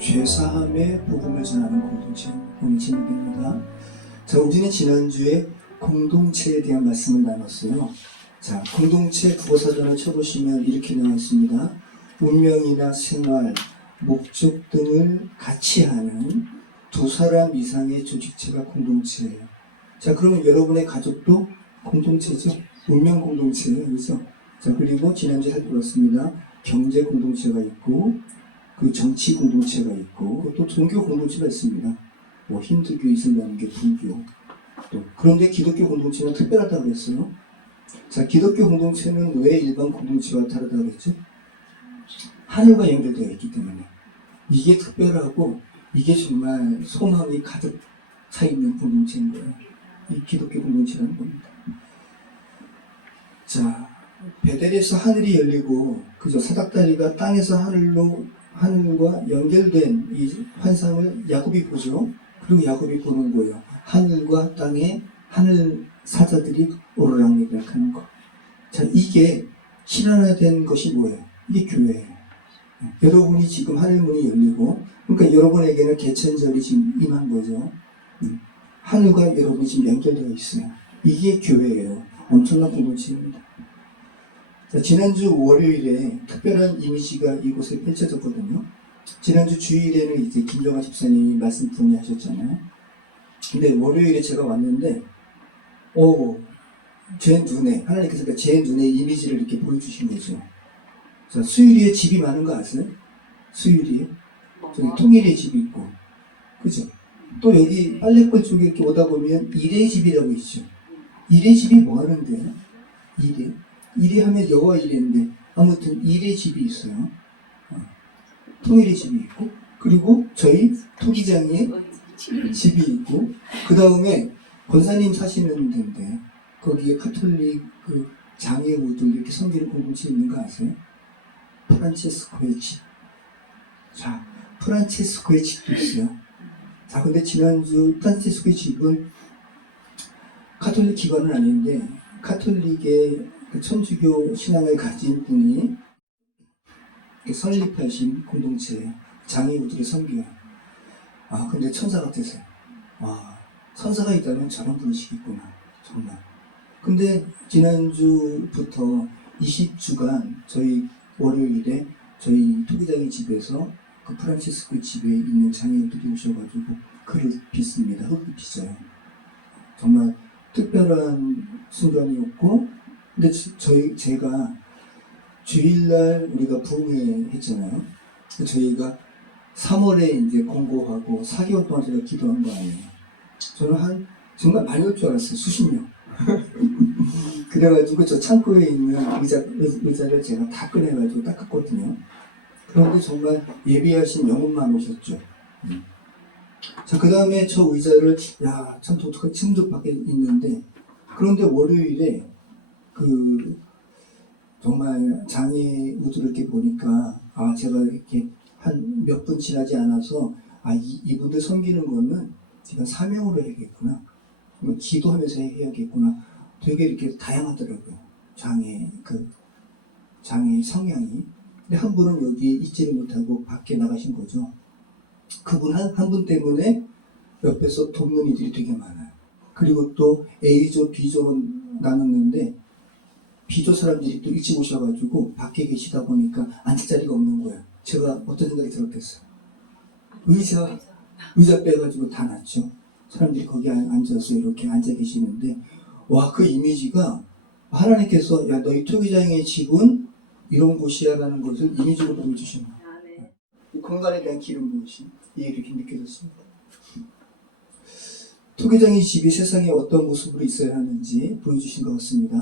죄사함의 복음을 전하는 공동체 오늘 진행됩니다. 자, 우리는 지난주에 공동체에 대한 말씀을 나눴어요. 자, 공동체 국어사전을 쳐보시면 이렇게 나와 있습니다. 운명이나 생활, 목적 등을 같이 하는 두 사람 이상의 조직체가 공동체예요. 자, 그러면 여러분의 가족도 공동체죠? 운명 공동체예요. 그렇죠? 자, 그리고 지난주에 살펴봤습니다. 경제 공동체가 있고, 그 정치 공동체가 있고, 또 종교 공동체가 있습니다. 뭐 힌두교, 이슬람교, 불교. 또 그런데 기독교 공동체는 특별하다고 그랬어요. 자, 기독교 공동체는 왜 일반 공동체와 다르다고 했죠? 하늘과 연결되어 있기 때문에. 이게 특별하고 이게 정말 소망이 가득 차 있는 공동체인 거예요. 이 기독교 공동체라는 겁니다. 자, 베델에서 하늘이 열리고 그저 사닥다리가 땅에서 하늘과 연결된 이 환상을 야곱이 보죠. 그리고 야곱이 보는 거예요. 하늘과 땅에 하늘 사자들이 오르락내리락하는 거. 자, 이게 실현화된 것이 뭐예요? 이게 교회예요. 여러분이 지금 하늘문이 열리고, 그러니까 여러분에게는 개천절이 지금 임한 거죠. 하늘과 여러분이 지금 연결되어 있어요. 이게 교회예요. 엄청난 공동체입니다. 자, 지난주 월요일에 특별한 이미지가 이곳에 펼쳐졌거든요. 지난주 주일에는 이제 김정아 집사님이 말씀 부흥하셨잖아요. 근데 월요일에 제가 왔는데, 제 눈에, 하나님께서 제 눈에 이미지를 이렇게 보여주신 거죠. 자, 수유리에 집이 많은 거 아세요? 수유리에. 저기 통일의 집이 있고. 그죠? 또 여기 빨래골 쪽에 이렇게 오다 보면 일의 집이라고 있죠. 일의 집이 뭐 하는데요? 일의. 일의 하면 여호와 일인데, 아무튼 일의 집이 있어요. 통일의 집이 있고, 그리고 저희 토기장에 집이 있고, 그 다음에 권사님 사시는 데인데, 거기에 카톨릭 그 장애우들 이렇게 섬기는 공동체 있는 거 아세요? 프란체스코의 집. 자, 프란체스코의 집도 있어요. 자, 근데 지난주 프란체스코의 집은 카톨릭 기관은 아닌데, 카톨릭의 그 천주교 신앙을 가진 분이 설립하신 공동체예요. 장애우들을 섬겨요. 아, 근데 천사 같으세요. 와, 천사가 있다면 저런 분이시겠구나. 정말. 근데 지난주부터 20주간 저희 월요일에 저희 토기장의 집에서 그 프란치스코 집에 있는 장애우들이 오셔가지고 글을 빚습니다. 흙을 빚어요. 정말 특별한 순간이었고, 근데 제가 주일날 우리가 부흥회 했잖아요. 저희가 3월에 이제 공고하고 4개월 동안 제가 기도한 거 아니에요. 저는 정말 많이 올 줄 알았어요. 수십 명. 그래가지고 저 창고에 있는 의자를 제가 다 꺼내가지고 닦았거든요. 그런데 정말 예비하신 영혼만 오셨죠. 자, 그 다음에 저 의자를, 참 독특한 침도 밖에 있는데, 그런데 월요일에 정말 장애우들을 이렇게 보니까, 제가 이렇게 한 몇 분 지나지 않아서, 이분들 섬기는 거는 제가 사명으로 해야겠구나. 기도하면서 해야겠구나. 되게 이렇게 다양하더라고요. 장애 성향이. 근데 한 분은 여기 있지를 못하고 밖에 나가신 거죠. 그분 한 분 때문에 옆에서 돕는 이들이 되게 많아요. 그리고 또 A조, B조 나눴는데 B조 사람들이 또 일찍 오셔가지고 밖에 계시다 보니까 앉을 자리가 없는 거예요. 제가 어떤 생각이 들었겠어요. 의자 빼가지고 다 놨죠. 사람들이 거기 앉아서 이렇게 앉아 계시는데, 와, 그 이미지가 하나님께서 너희 토기장의 집은 이런 곳이야라는 것을 이미지로 보여주신 거예요. 이 공간에 대한 기름 부으심, 이게 이렇게 느껴졌습니다. 토기장의 집이 세상에 어떤 모습으로 있어야 하는지 보여주신 것 같습니다.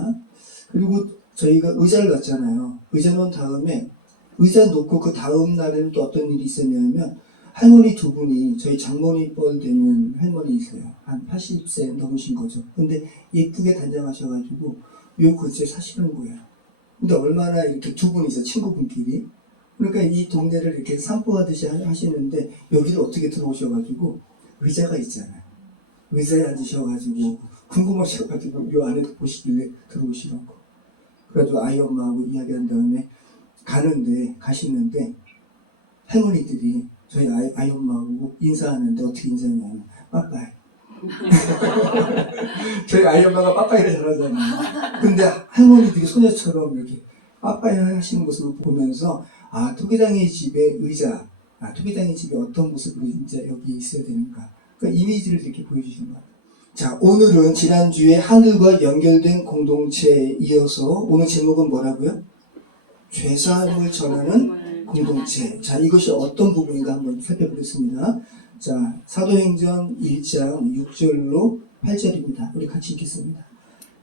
그리고 저희가 의자를 놨잖아요. 의자 놓은 다음에 의자 놓고 그 다음 날에는 또 어떤 일이 있었냐면, 할머니 두 분이, 저희 장모님 뻘 되는 할머니이세요. 한 80세 넘으신 거죠. 근데 예쁘게 단장하셔가지고 요 근처에 사시는 거예요. 근데 얼마나 이렇게 두 분이서 친구분끼리. 그러니까 이 동네를 이렇게散歩하듯이 하시는데 여기를 어떻게 들어오셔가지고 의자가 있잖아요. 의자에 앉으셔가지고 궁금하셔가지고 요 안에 보시길래 들어오시라고. 그래가지고 아이 엄마하고 이야기한 다음에 가시는데 할머니들이 저희 아이 엄마하고 인사하는데 어떻게 인사하냐면 빠빠이. 저희 아이 엄마가 빠빠이를 잘하잖아요. 근데 할머니들이 소녀처럼 이렇게 빠빠이 하시는 모습을 보면서 토기장의 집의 의자, 토기장의 집에 어떤 모습으로 진짜 여기 있어야 되는가. 그러니까 이미지를 이렇게 보여주시는 거예요. 자, 오늘은 지난주에 하늘과 연결된 공동체에 이어서 오늘 제목은 뭐라고요? 죄사함을 전하는 공동체. 자, 이것이 어떤 부분인가 한번 살펴보겠습니다. 자, 사도행전 1장 6절로 8절입니다. 우리 같이 읽겠습니다.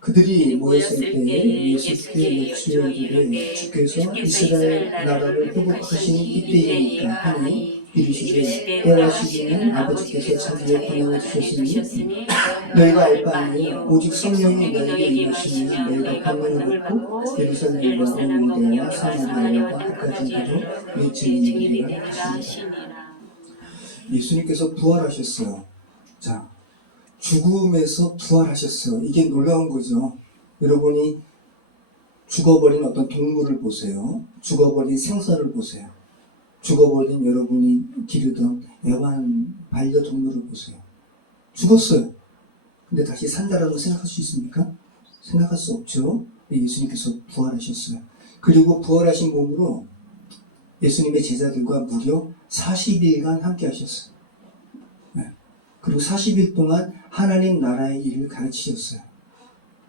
그들이 모였을 때에 예수께 여쭈어 이르되 주께서 이스라엘 나라를 회복하시는 이때이니까 하니 이르시되 때와 시기는 아버지께서 자기의 권한을 주셨으니 너희가 알 바 아니요 오직 성령이 너희에게 임하시니 너희가 권능을 받고 예루살렘과 온 유대와 사마리아와 끝까지 이르러 내 증인이 되리라 하시니라. 예수님께서 부활하셨어요. 자, 죽음에서 부활하셨어요. 이게 놀라운 거죠. 여러분이 죽어버린 어떤 동물을 보세요. 죽어버린 생선을 보세요. 죽어버린 여러분이 기르던 애완 반려동물을 보세요. 죽었어요. 근데 다시 산다라고 생각할 수 있습니까? 생각할 수 없죠. 예수님께서 부활하셨어요. 그리고 부활하신 몸으로 예수님의 제자들과 무려 40일간 함께 하셨어요. 그리고 40일 동안 하나님 나라의 일을 가르치셨어요.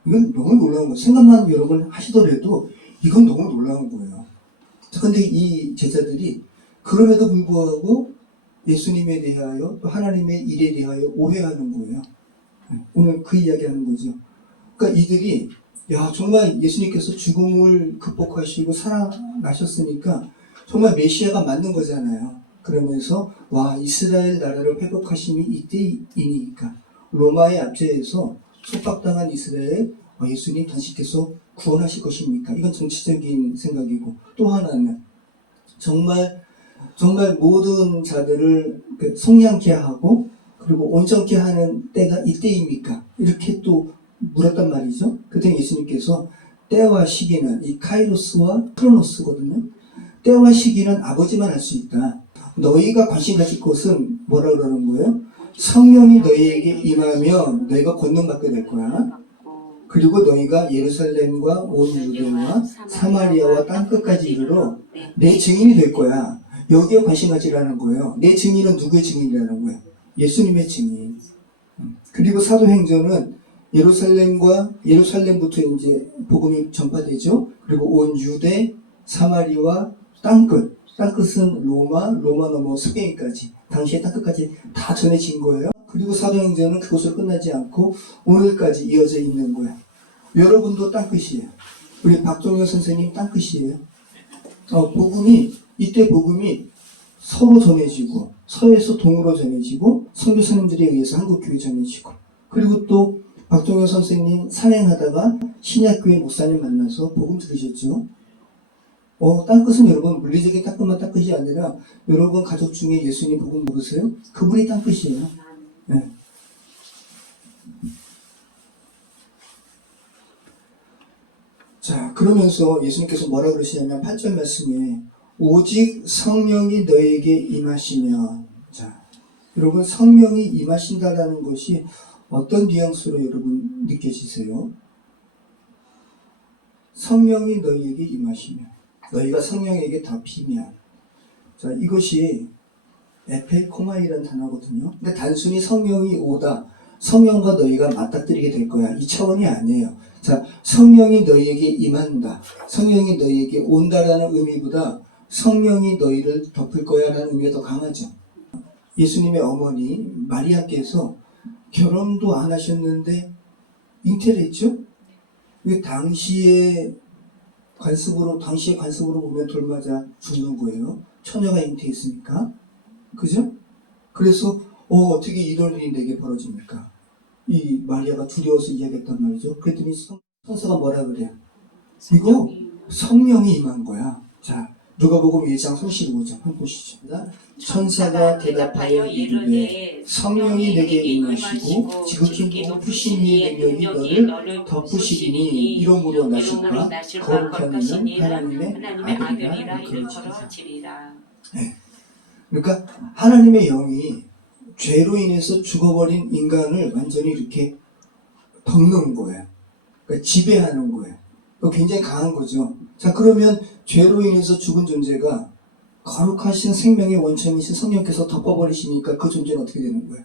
이건 너무 놀라운 거예요. 생각만 여러분 하시더라도 이건 너무 놀라운 거예요. 그런데 이 제자들이 그럼에도 불구하고 예수님에 대하여 또 하나님의 일에 대하여 오해하는 거예요. 오늘 그 이야기 하는 거죠. 그러니까 이들이 정말 예수님께서 죽음을 극복하시고 살아나셨으니까 정말 메시아가 맞는 거잖아요. 그러면서 이스라엘 나라를 회복하심이 이때이니까 로마의 압제에서 속박당한 이스라엘 예수님 단식해서 구원하실 것입니까? 이건 정치적인 생각이고, 또 하나는 정말 모든 자들을 성량케 하고 그리고 온전케 하는 때가 이때입니까? 이렇게 또 물었단 말이죠. 그때 예수님께서 때와 시기는 이 카이로스와 크로노스거든요. 때와 시기는 아버지만 알 수 있다. 너희가 관심 가질 것은 뭐라 그러는 거예요? 성령이 너희에게 임하면 너희가 권능받게 될 거야. 그리고 너희가 예루살렘과 온 유대와 사마리아와 땅끝까지 이르러 내 증인이 될 거야. 여기에 관심 가지라는 거예요. 내 증인은 누구의 증인이라는 거예요? 예수님의 증인. 그리고 사도행전은 예루살렘부터 이제 복음이 전파되죠. 그리고 온 유대, 사마리아와 땅끝은 로마 넘어 스페인까지, 당시의 땅끝까지 다 전해진 거예요. 그리고 사도행전은 그곳으로 끝나지 않고 오늘까지 이어져 있는 거예요. 여러분도 땅끝이에요. 우리 박종현 선생님 땅끝이에요. 이때 복음이 서로 전해지고, 서에서 동으로 전해지고, 선교사님들에 의해서 한국교회 전해지고, 그리고 또 박종현 선생님 산행하다가 신약교회 목사님 만나서 복음 들으셨죠? 땅끝은 여러분 물리적인 땅끝만 땅끝이 아니라 여러분 가족 중에 예수님 복음 모르세요? 그분이 땅끝이에요. 네. 자, 그러면서 예수님께서 뭐라 그러시냐면 8절 말씀에 오직 성령이 너에게 임하시면, 자, 여러분 성령이 임하신다라는 것이 어떤 뉘앙스로 여러분 느껴지세요? 성령이 너희에게 임하시면, 너희가 성령에게 덮이면, 자, 이것이 에페코마이라는 단어거든요. 근데 단순히 성령이 오다, 성령과 너희가 맞닥뜨리게 될 거야, 이 차원이 아니에요. 자, 성령이 너희에게 임한다, 성령이 너희에게 온다라는 의미보다 성령이 너희를 덮을 거야 라는 의미가 더 강하죠. 예수님의 어머니 마리아께서 결혼도 안 하셨는데 잉태를 했죠. 당시의 관습으로 보면 돌맞아 죽는 거예요. 처녀가 잉태했으니까. 그죠? 그래서 어떻게 이런 일이 내게 벌어집니까? 이 마리아가 두려워서 이야기했단 말이죠. 그랬더니 천사가 뭐라 그래요? 이거 성령이 임한 거야. 자, 누가복음 1장 35절 한번 보시죠. 천사가 대답하여 이르되 성령이 내게 임하시고 지극히 높으신 이의 능력이 너를 덮으시리니 이러므로 나실까 거룩한 이는 하나님의 아들이라 일컬어지리라. 네. 그러니까 하나님의 영이 죄로 인해서 죽어버린 인간을 완전히 이렇게 덮는 거예요. 그러니까 지배하는 거예요. 굉장히 강한 거죠. 자, 그러면 죄로 인해서 죽은 존재가 거룩하신 생명의 원천이신 성령께서 덮어버리시니까 그 존재는 어떻게 되는 거예요?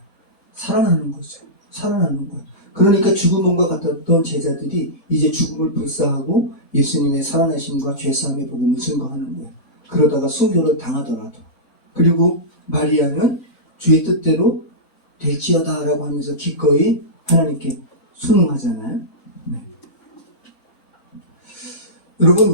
살아나는 거죠. 살아나는 거예요. 그러니까 죽은 몸과 같았던 제자들이 이제 죽음을 불사하고 예수님의 살아나심과 죄사함의 복음을 증거하는 거예요. 그러다가 순교를 당하더라도. 그리고 마리아는 주의 뜻대로 될지어다 라고 하면서 기꺼이 하나님께 순응하잖아요. 네. 여러분,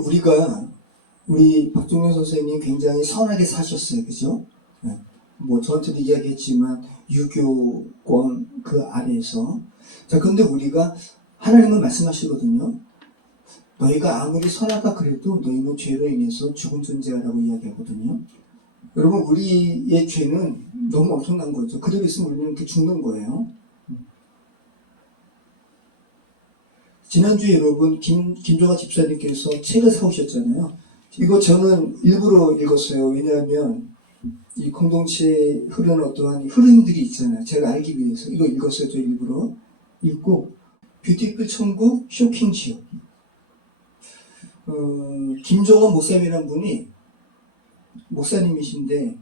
우리 박종현 선생님 굉장히 선하게 사셨어요. 그죠? 네. 뭐 저한테도 이야기했지만 유교권 그 아래에서. 자, 근데 우리가 하나님은 말씀하시거든요. 너희가 아무리 선하다 그래도 너희는 죄로 인해서 죽은 존재라고 이야기하거든요. 여러분, 우리의 죄는 너무 엄청난 거죠. 그대로 있으면 우리는 이렇게 죽는 거예요. 지난주에 여러분 김종아 집사님께서 책을 사오셨잖아요. 이거 저는 일부러 읽었어요. 왜냐하면 이 공동체에 흐르는 어떠한 흐름들이 있잖아요. 제가 알기 위해서 이거 읽었어요. 저 일부러 읽고 뷰티풀 천국, 쇼킹 지옥. 김종원 목사님이라는 분이 목사님이신데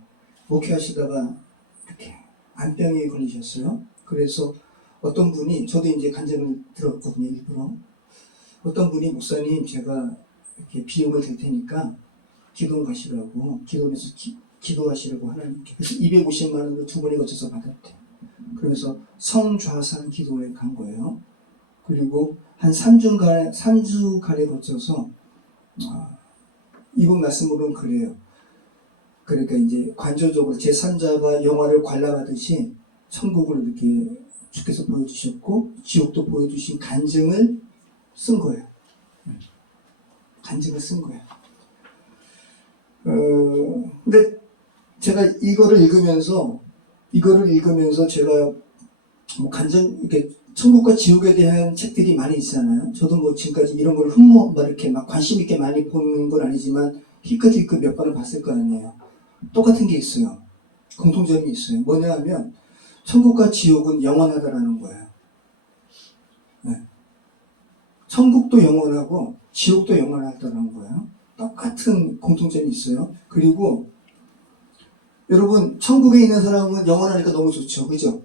목회하시다가 이렇게 안병에 걸리셨어요. 그래서 어떤 분이, 저도 이제 간증을 들었거든요, 일부러. 어떤 분이, 목사님, 제가 이렇게 비용을 댈 테니까 기도 가시라고, 기도해서 기도하시라고 하나님께. 그래서 250만 원을 두 번에 거쳐서 받았대. 그러면서 성좌산 기도에 간 거예요. 그리고 한 3주간에 거쳐서, 이분 말씀으로는 그래요. 그러니까 이제 관조적으로 제3자가 영화를 관람하듯이 천국을 이렇게 주께서 보여주셨고 지옥도 보여주신 간증을 쓴 거예요. 간증을 쓴 거예요. 근데 제가 이거를 읽으면서 제가 뭐 간증, 이렇게 천국과 지옥에 대한 책들이 많이 있잖아요. 저도 뭐 지금까지 이런 걸 이렇게 막 관심 있게 많이 보는 건 아니지만 힐끗힐끗 몇 번을 봤을 거 아니에요. 똑같은 게 있어요. 공통점이 있어요. 뭐냐 하면 천국과 지옥은 영원하다라는 거예요. 네. 천국도 영원하고 지옥도 영원하다라는 거예요. 똑같은 공통점이 있어요. 그리고 여러분, 천국에 있는 사람은 영원하니까 너무 좋죠. 그죠?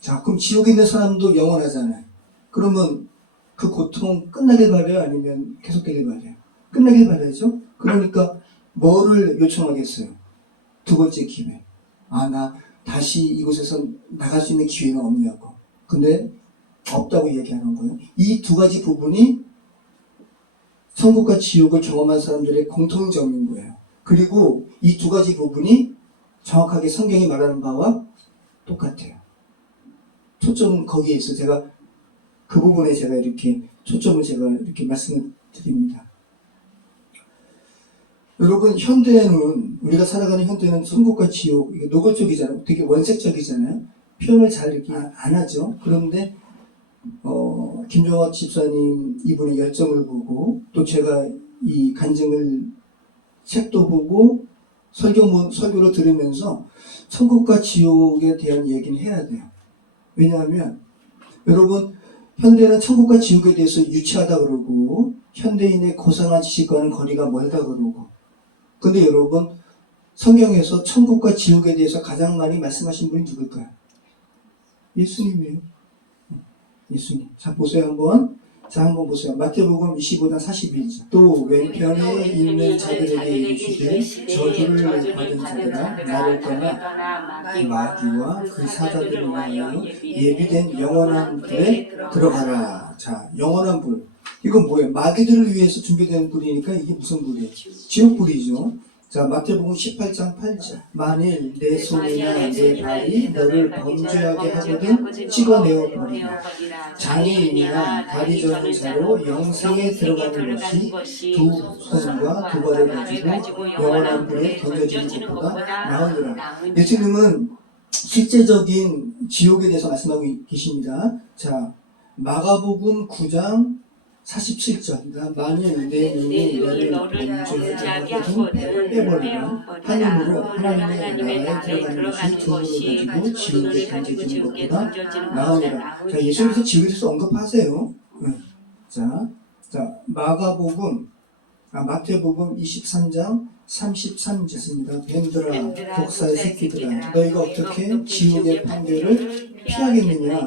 자, 그럼 지옥에 있는 사람도 영원하잖아요. 그러면 그 고통 끝나길 바라요? 아니면 계속되길 바라요? 끝나길 바라야죠? 그러니까 뭐를 요청하겠어요? 두 번째 기회. 나 다시 이곳에서 나갈 수 있는 기회는 없냐고. 근데 없다고 얘기하는 거예요. 이 두 가지 부분이 천국과 지옥을 경험한 사람들의 공통점인 거예요. 그리고 이 두 가지 부분이 정확하게 성경이 말하는 바와 똑같아요. 초점은 거기에 있어요. 제가 그 부분에 제가 이렇게 초점을 제가 이렇게 말씀을 드립니다. 여러분, 우리가 살아가는 현대는 천국과 지옥, 이게 노골적이잖아요. 되게 원색적이잖아요. 표현을 잘 이렇게 안 하죠. 그런데, 김종학 집사님 이분의 열정을 보고, 또 제가 이 간증을 책도 보고, 설교를 들으면서 천국과 지옥에 대한 얘기는 해야 돼요. 왜냐하면, 여러분, 현대는 천국과 지옥에 대해서 유치하다 그러고, 현대인의 고상한 지식과는 거리가 멀다 그러고, 근데 여러분, 성경에서 천국과 지옥에 대해서 가장 많이 말씀하신 분이 누굴까요? 예수님이에요. 예수님. 자, 보세요, 한번. 자, 한번 보세요. 마태복음 25장 41절. 또 왼편에 있는 자들에게 이르시되 저주를 받은 자들아 나를 떠나 마귀와 그 사자들을 위하여 예비된 영원한 불에 들어가라. 자, 영원한 불. 이건 뭐예요? 마귀들을 위해서 준비된 불이니까 이게 무슨 불이에요? 지옥불이죠. 자, 마태복음 18장 8절. 만일 내 손이나 내 발이 너를 범죄하게 하거든 찍어내어 버리라. 장애인이나 다리 저는 자로 영생에 들어가는 것이 두 손과 두 발을 가지고 영원한 불에 던져지는 것보다 나으니라. 예수님은 실제적인 지옥에 대해서 말씀하고 계십니다. 자, 마가복음 9장 47절. 만일 내 눈이 너를 범죄하게 하거든 빼버리라. 하늘으로 하나님의 나라에 들어가는 것이 두 눈을 가지고 지옥에 던져지는 것보다 나으니라. 자, 예수님께서 지옥에서 언급하세요. 자, 마태복음 23장 33절입니다. 뱀들아, 독사의 새끼들아, 너희가 어떻게 지옥의 판결을 피하겠느냐.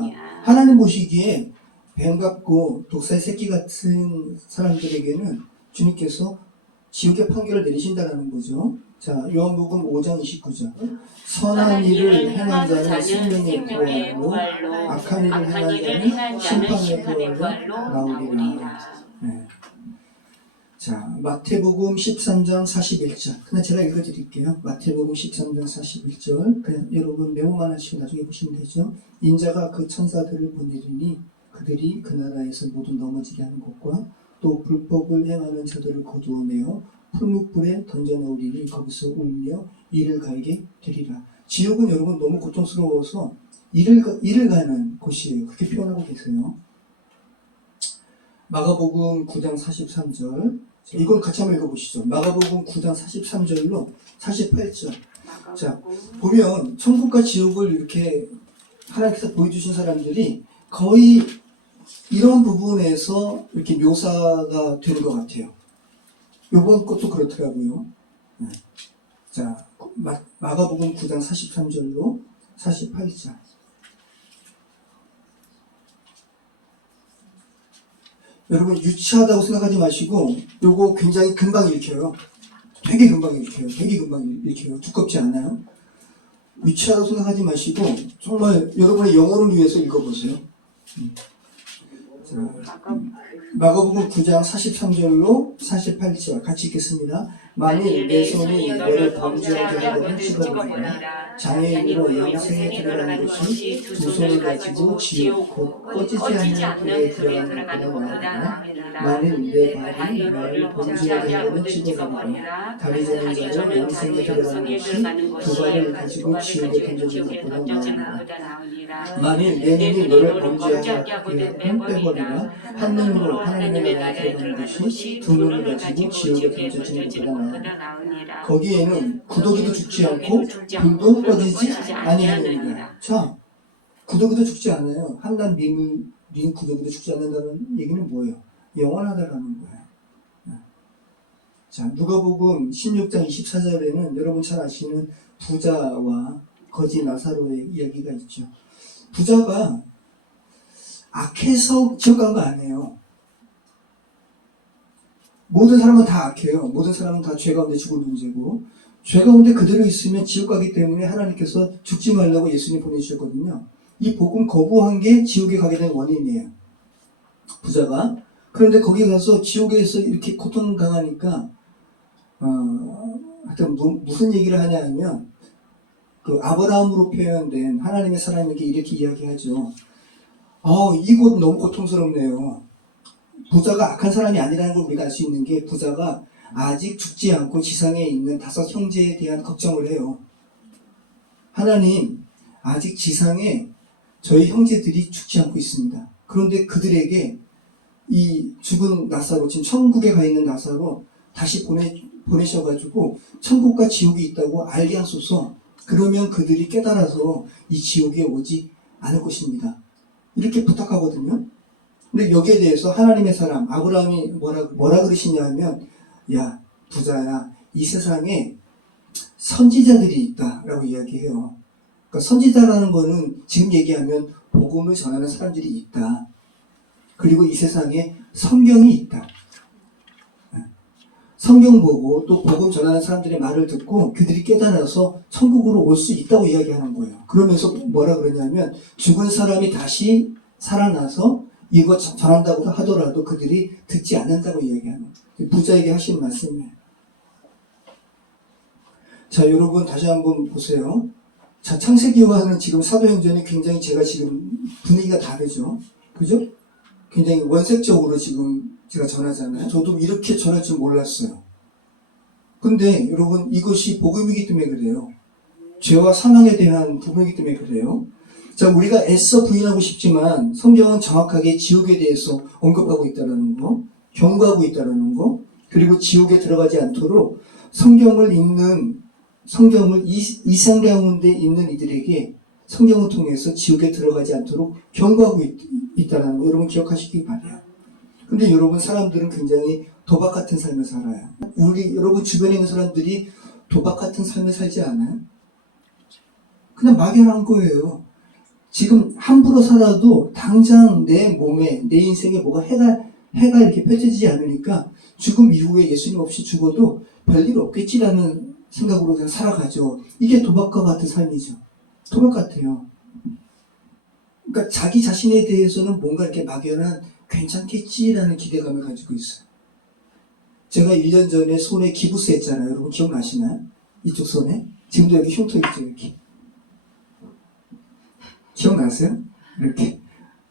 하나님 보시기에 뱀 같고 독사의 새끼 같은 사람들에게는 주님께서 지옥의 판결을 내리신다는 거죠. 자, 요한복음 5장 29절. 선한 일을 행한 자는 생명의 부활로, 악한 일을 행한 자는 심판의 부활로 나오리라. 네. 자, 마태복음 13장 41절. 그냥 제가 읽어드릴게요. 마태복음 13장 41절. 그냥 여러분 메모만 하시고 나중에 보시면 되죠. 인자가 그 천사들을 보내리니 그들이 그 나라에서 모두 넘어지게 하는 것과 또 불법을 행하는 자들을 거두어내어 풀무불에 던져놓으리니 거기서 울며 이를 갈게 되리라. 지옥은 여러분 너무 고통스러워서 이를 가는 곳이에요. 그렇게 표현하고 계세요. 마가복음 9장 43절. 이걸 같이 한번 읽어보시죠. 마가복음 9장 43절로 48절. 자, 보면 천국과 지옥을 이렇게 하나님께서 보여주신 사람들이 거의 이런 부분에서 이렇게 묘사가 되는 것 같아요. 요번 것도 그렇더라고요. 네. 자, 마가복음 9장 43절로 48절. 여러분 유치하다고 생각하지 마시고 요거 굉장히 금방 읽혀요. 되게 금방 읽혀요. 두껍지 않아요. 유치하다고 생각하지 마시고 정말 여러분의 영혼을 위해서 읽어보세요. 자, 마가복음 9장 43절로 48절 같이 읽겠습니다. 만일 내 손이 너를 범죄하게 하거든 찍어버리라. 장애인으로 영생에 들어가는 것이 두 손을 가지고 지옥 곧 꺼지지 않는 불에 들어가는 것보다 만일 내 발이 너를 범죄하게 하거든 찍어버리라. 다리 저는 자를 영생에 들어가는 것이 두 발을 가지고 지옥에 던져지는 것보다 나으니라. 만일 내 눈이 너를 범죄하게 하거든 빼버리라. 한 눈으로 하나님의 나라에 들어가는 것이 두 눈을 가지고 지옥에 던져지는 것보다 나으니라. 거기에는 구더기도 죽지 않고 불도 꺼지지 아니하느니라. 자, 구더기도 죽지 않아요. 한낱 민 구더기도 죽지 않는다는 얘기는 뭐예요? 영원하다라는 거예요. 자, 누가복음 16장 24절에는 여러분 잘 아시는 부자와 거지 나사로의 이야기가 있죠. 부자가 악해서 지옥 간 거 아니에요. 모든 사람은 다 악해요. 모든 사람은 다 죄 가운데 죽을 문제고 죄 가운데 그대로 있으면 지옥 가기 때문에 하나님께서 죽지 말라고 예수님 보내주셨거든요. 이 복음 거부한 게 지옥에 가게 된 원인이에요. 부자가. 그런데 거기 가서 지옥에서 이렇게 고통당하니까 하여튼 무슨 얘기를 하냐 하면 그 아브라함으로 표현된 하나님의 사람에게 이렇게 이야기하죠. 이곳 너무 고통스럽네요. 부자가 악한 사람이 아니라는 걸 우리가 알 수 있는 게 부자가 아직 죽지 않고 지상에 있는 5 형제에 대한 걱정을 해요. 하나님, 아직 지상에 저희 형제들이 죽지 않고 있습니다. 그런데 그들에게 이 죽은 나사로, 지금 천국에 가 있는 나사로 다시 보내셔가지고 천국과 지옥이 있다고 알게 하소서. 그러면 그들이 깨달아서 이 지옥에 오지 않을 것입니다. 이렇게 부탁하거든요. 근데 여기에 대해서 하나님의 사람 아브라함이 뭐라 그러시냐 하면, 야 부자야, 이 세상에 선지자들이 있다라고 이야기해요. 그러니까 선지자라는 거는 지금 얘기하면 복음을 전하는 사람들이 있다. 그리고 이 세상에 성경이 있다. 성경 보고 또 복음 전하는 사람들의 말을 듣고 그들이 깨달아서 천국으로 올 수 있다고 이야기하는 거예요. 그러면서 뭐라 그러냐면 죽은 사람이 다시 살아나서 이거 전한다고 하더라도 그들이 듣지 않는다고 이야기하는 거예요. 부자에게 하신 말씀이에요. 자, 여러분 다시 한번 보세요. 자, 창세기와는 지금 사도행전이 굉장히 제가 지금 분위기가 다르죠. 그죠? 굉장히 원색적으로 지금 제가 전하잖아요. 저도 이렇게 전할 줄 몰랐어요. 근데 여러분 이것이 복음이기 때문에 그래요. 죄와 사망에 대한 부분이기 때문에 그래요. 자, 우리가 애써 부인하고 싶지만 성경은 정확하게 지옥에 대해서 언급하고 있다는 거, 경고하고 있다는 거, 그리고 지옥에 들어가지 않도록 성경을 이상 가운데 있는 이들에게 성경을 통해서 지옥에 들어가지 않도록 경고하고 있다는 거 여러분 기억하시기 바라요. 근데 여러분 사람들은 굉장히 도박 같은 삶을 살아요. 여러분 주변에 있는 사람들이 도박 같은 삶을 살지 않아요? 그냥 막연한 거예요. 지금 함부로 살아도 당장 내 몸에, 내 인생에 뭐가 해가 이렇게 펼쳐지지 않으니까 죽음 이후에 예수님 없이 죽어도 별일 없겠지라는 생각으로 그냥 살아가죠. 이게 도박과 같은 삶이죠. 도박 같아요. 그러니까 자기 자신에 대해서는 뭔가 이렇게 막연한 괜찮겠지라는 기대감을 가지고 있어요. 제가 1년 전에 손에 기부스 했잖아요. 여러분 기억나시나요? 이쪽 손에. 지금도 여기 흉터 있죠, 이렇게. 기억나세요? 이렇게.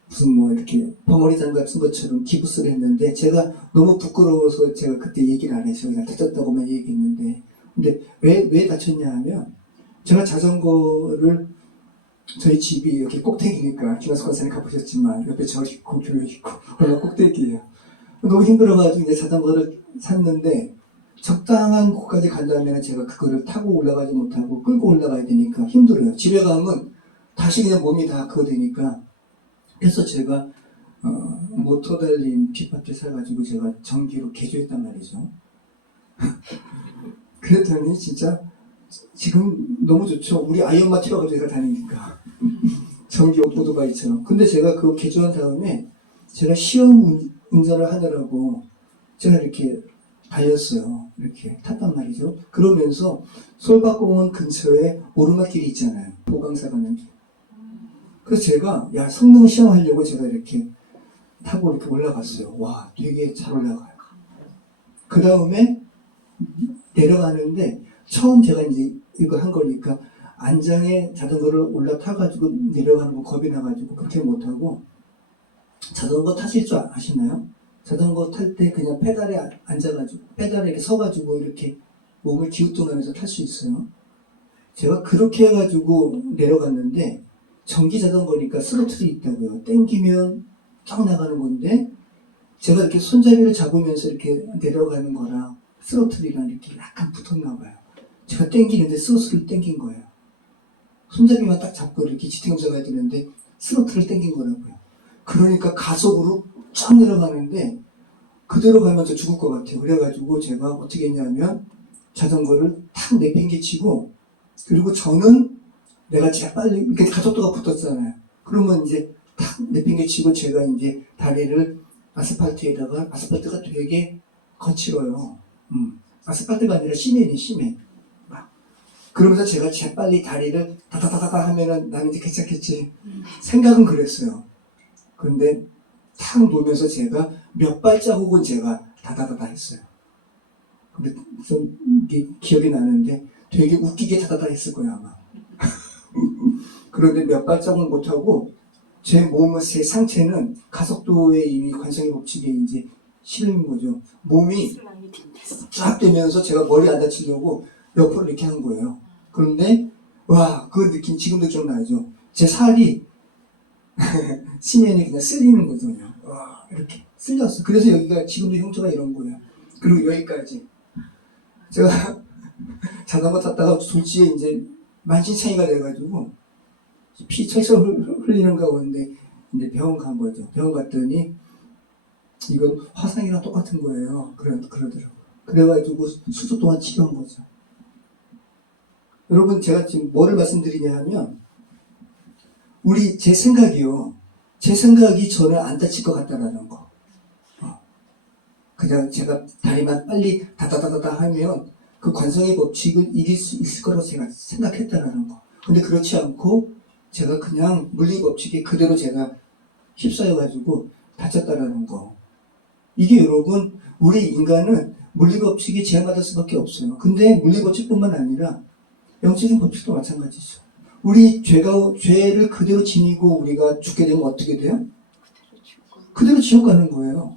무슨 이렇게 벙어리 장갑 쓴 것처럼 기부스를 했는데 제가 너무 부끄러워서 제가 그때 얘기를 안 해서 그냥 다쳤다고만 얘기했는데 근데 왜 다쳤냐 하면 제가 자전거를 저희 집이 이렇게 꼭대기니까 김하수 권사님 가보셨지만 옆에 저 있고 교회 있고 얼마나 꼭대기예요. 너무 힘들어가지고 이제 자전거를 샀는데 적당한 곳까지 간다면 제가 그거를 타고 올라가지 못하고 끌고 올라가야 되니까 힘들어요. 집에 가면 다시 그냥 몸이 다 그거 되니까 그래서 제가 모터 달린 뒷바퀴 사가지고 제가 전기로 개조했단 말이죠. 그랬더니 진짜 지금 너무 좋죠. 우리 아이엄마 태워가지고 제가 다니니까 전기 오토바이처럼. 근데 제가 그거 개조한 다음에 제가 시험 운전을 하느라고 제가 이렇게 달렸어요. 이렇게 탔단 말이죠. 그러면서 솔밭공원 근처에 오르막길이 있잖아요. 보강사 가는 길. 그래서 제가 성능 시험하려고 제가 이렇게 타고 이렇게 올라갔어요. 와, 되게 잘 올라가요. 그 다음에 내려가는데 처음 제가 이제 이거 한 거니까 안장에 자전거를 올라타가지고 내려가는 거 겁이 나가지고 그렇게 못하고 자전거 타실 줄 아시나요? 자전거 탈 때 그냥 페달에 앉아가지고 페달에 이렇게 서가지고 이렇게 몸을 기우뚱하면서 탈 수 있어요. 제가 그렇게 해가지고 내려갔는데 전기 자전거니까 스로틀이 있다고요. 땡기면 쫙 나가는 건데 제가 이렇게 손잡이를 잡으면서 이렇게 내려가는 거랑 스로틀이랑 이렇게 약간 붙었나 봐요. 제가 땡기는데 스로틀을 땡긴 거예요. 손잡이만 딱 잡고 이렇게 지탱하면서 가야 되는데 스로틀을 땡긴 거라고요. 그러니까 가속으로 쫙 내려가는데 그대로 가면 저 죽을 것 같아요. 그래가지고 제가 어떻게 했냐면 자전거를 탁 내팽개치고 그리고 저는 내가 제일 빨리 이렇게 가속도가 붙었잖아요. 그러면 이제 탁 내팽개치고 제가 이제 다리를 아스팔트에다가 아스팔트가 되게 거칠어요. 아스팔트가 아니라 시멘이 시멘. 그러면서 제가 제일 빨리 다리를 다다다다다 하면은 나는 이제 괜찮겠지. 생각은 그랬어요. 근데 탁 놓으면서 제가 몇 발자국은 제가 다다다다 했어요. 근데 좀 이게 기억이 나는데 되게 웃기게 다다다 했을 거예요 아마. 그런데 몇 발자국 못하고 제 몸의 제 상체는 가속도에 이미 관성의 법칙에 이제 실린 거죠. 몸이 쫙 되면서 제가 머리 안 다치려고 옆으로 이렇게 한 거예요. 그런데 와, 그 느낌 지금도 기억나죠. 제 살이 시면이 그냥 쓸리는 거죠. 그냥. 와, 이렇게 쓸렸어. 그래서 여기가 지금도 흉터가 이런 거예요. 그리고 여기까지 제가 자전거 탔다가 졸지에 이제 만신창이가 돼가지고 피 철철 흘리는 가운데 이제 병원 간 거죠. 병원 갔더니 이건 화상이랑 똑같은 거예요. 그러더라고요. 그래가지고 수주 동안 치료한 거죠. 여러분 제가 지금 뭐를 말씀드리냐 하면 제 생각이요. 제 생각이 저를 안 다칠 것 같다라는 거. 그냥 제가 다리만 빨리 다다다다다 하면 그 관성의 법칙을 이길 수 있을 거라고 제가 생각했다라는 거. 근데 그렇지 않고 제가 그냥 물리 법칙에 그대로 제가 휩싸여가지고 다쳤다라는 거. 이게 여러분 우리 인간은 물리 법칙에 제한받을 수밖에 없어요. 근데 물리 법칙뿐만 아니라 영적인 법칙도 마찬가지죠. 우리 죄를 그대로 지니고 우리가 죽게 되면 어떻게 돼요? 그대로 지옥 가는 거예요.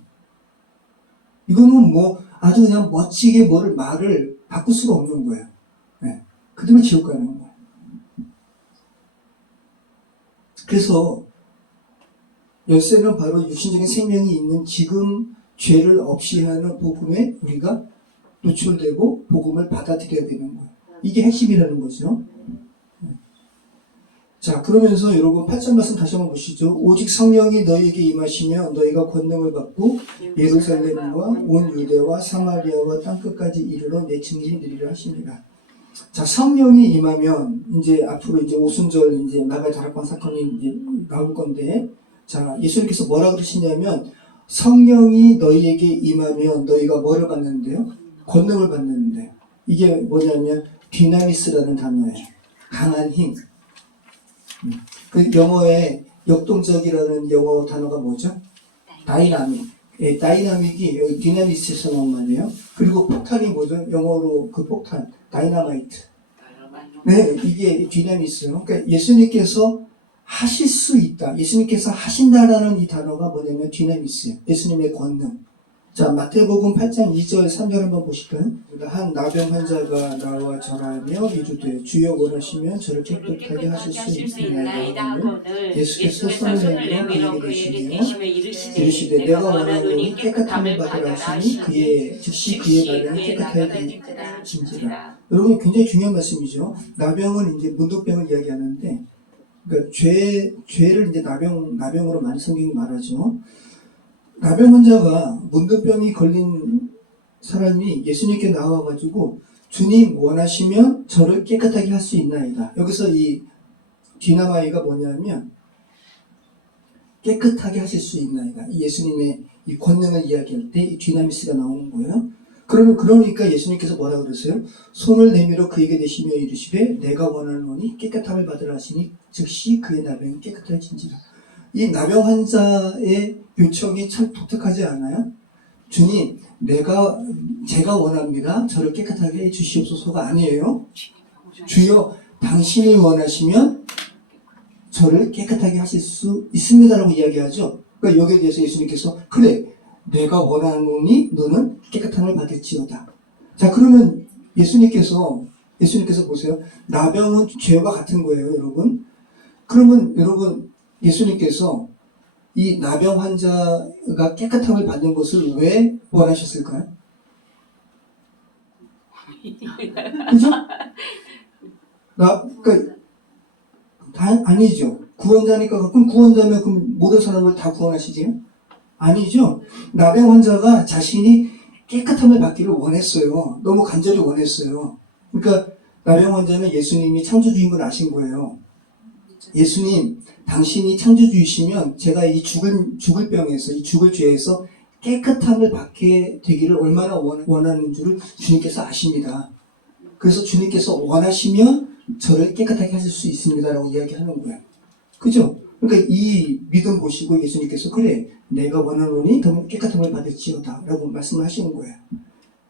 이거는 아주 그냥 멋지게 말을 바꿀 수가 없는 거예요. 네. 그대로 지옥 가는 거예요. 그래서 열쇠는 바로 육신적인 생명이 있는 지금 죄를 없이 하는 복음에 우리가 노출되고 복음을 받아들여야 되는 거예요. 이게 핵심이라는 거죠. 자, 그러면서 여러분 8절 말씀 다시 한번 보시죠. 오직 성령이 너희에게 임하시며 너희가 권능을 받고 예루살렘과 온 유대와 사마리아와 땅끝까지 이르러 내 증인이 되리라 하십니다. 자, 성령이 임하면 이제 앞으로 이제 오순절 이제 나발 다락방 사건이 이제 나올 건데, 자, 예수님께서 뭐라 그러시냐면 성령이 너희에게 임하면 너희가 뭐를 받는데요? 권능을 받는데, 이게 뭐냐면 디나미스라는 단어예요. 강한 힘. 그 영어의 역동적이라는 영어 단어가 뭐죠? 다이나믹. 예, 다이나믹이 여기 디나미스에서 나온 말이에요. 그리고 폭탄이 뭐죠? 영어로 그 폭탄, 다이나마이트. 네, 이게 디나미스예요. 그러니까 예수님께서 하실 수 있다. 예수님께서 하신다라는 이 단어가 뭐냐면 디나미스예요. 예수님의 권능. 자, 마태복음 8장 2절 3절 한번 보실까요? 한 나병 환자가 나와 절하며 이르되 주여 원하시면 저를 깨끗하게 하실 수 있나이다 하며 예수께서 손을 내밀어 그에게 대시며 이르시되 내가 원하노니 깨끗함을 받으라 하시니 즉시 그의 나병이 깨끗하게 되진지라. 여러분 굉장히 중요한 말씀이죠. 나병은 이제 문둥병을 이야기하는데, 그러니까 죄를 이제 나병으로 많이 성경이 말하죠. 나병 환자가 문둥병이 걸린 사람이 예수님께 나와가지고 주님 원하시면 저를 깨끗하게 할 수 있나이다. 여기서 이 디나마이가 뭐냐면 깨끗하게 하실 수 있나이다. 이 예수님의 이 권능을 이야기할 때 이 디나미스가 나오는 거예요. 그러니까 예수님께서 뭐라 그러세요? 손을 내밀어 그에게 대시며 이르시되 내가 원하노니 깨끗함을 받으라 하시니 즉시 그의 나병이 깨끗해진지라. 이 나병 환자의 요청이 참 독특하지 않아요? 주님, 제가 원합니다. 저를 깨끗하게 해 주시옵소서가 아니에요. 주여, 당신이 원하시면 저를 깨끗하게 하실 수 있습니다라고 이야기하죠. 그러니까 여기에 대해서 예수님께서 그래, 내가 원하노니 너는 깨끗함을 받을지어다. 자, 그러면 예수님께서 보세요. 나병은 죄와 같은 거예요, 여러분. 그러면 여러분, 예수님께서 이 나병 환자가 깨끗함을 받는 것을 왜 원하셨을까요? 그죠? 그러니까 아니죠. 구원자니까, 그럼 구원자면 그럼 모든 사람을 다 구원하시지요? 아니죠. 나병 환자가 자신이 깨끗함을 받기를 원했어요. 너무 간절히 원했어요. 그러니까 나병 환자는 예수님이 창조주인 걸 아신 거예요. 예수님, 당신이 창조주이시면 제가 이 죽을 병에서, 이 죽을 죄에서 깨끗함을 받게 되기를 얼마나 원하는 줄을 주님께서 아십니다. 그래서 주님께서 원하시면 저를 깨끗하게 하실 수 있습니다라고 이야기하는 거예요. 그죠? 그러니까 이 믿음 보시고 예수님께서 그래, 내가 원하노니 깨끗함을 받을지어다 라고 말씀을 하시는 거예요.